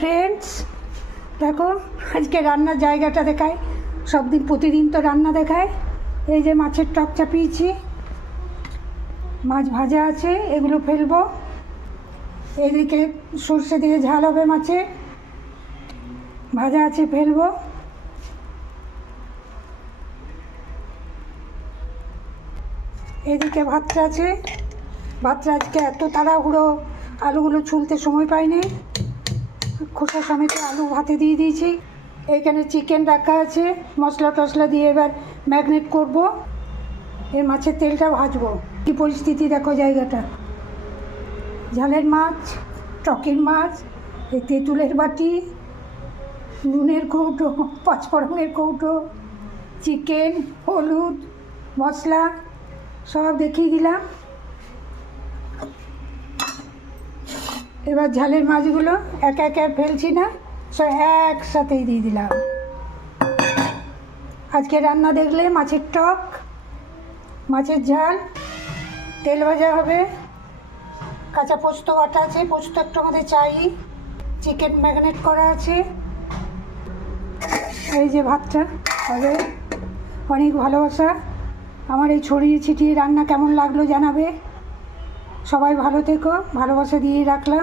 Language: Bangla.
ফ্রেন্ডস, দেখো আজকে রান্নার জায়গাটা দেখায়। সব দিন প্রতিদিন তো রান্না দেখায়। এই যে মাছের টক চাপিয়েছি, মাছ ভাজা আছে, এগুলো ফেলবো। এদিকে সর্ষে দিয়ে ঝাল হবে, মাছে ভাজা আছে, ফেলবো। এদিকে ভাতটা আছে, ভাতটা আজকে এত তাড়াহুড়ো, আলুগুলো ছুলতে সময় পাইনি, খোসা সমেত আলু ভাতে দিয়ে দিয়েছি। এইখানে চিকেন রাখা আছে, মশলা টশলা দিয়ে এবার ম্যাগনেট করব। এই মাছের তেলটা ভাজবো। কী পরিস্থিতি দেখো জায়গাটা, ঝালের মাছ, টকের মাছ, এই তেঁতুলের বাটি, নুনের কৌটো, পাঁচফোড়নের কৌটো, চিকেন, হলুদ, মশলা সব দেখিয়ে দিলাম। এবার ঝালের মাছগুলো একে একে ফেলছি না, সব একসাথেই দিয়ে দিলাম। আজকে রান্না দেখলে মাছের টক, মাছের ঝাল, তেল ভাজা হবে, কাঁচা পোস্ত বাটা আছে, পোস্ত একটু আমাদের চাই, চিকেন ম্যাগনেট করা আছে। এই যে ভাতটা হবে। অনেক ভালোবাসা। আমার এই ছড়িয়ে ছিটিয়ে রান্না কেমন লাগলো জানাবে। সবাই ভালো থেকো, ভালোবাসা দিয়ে রাখলাম।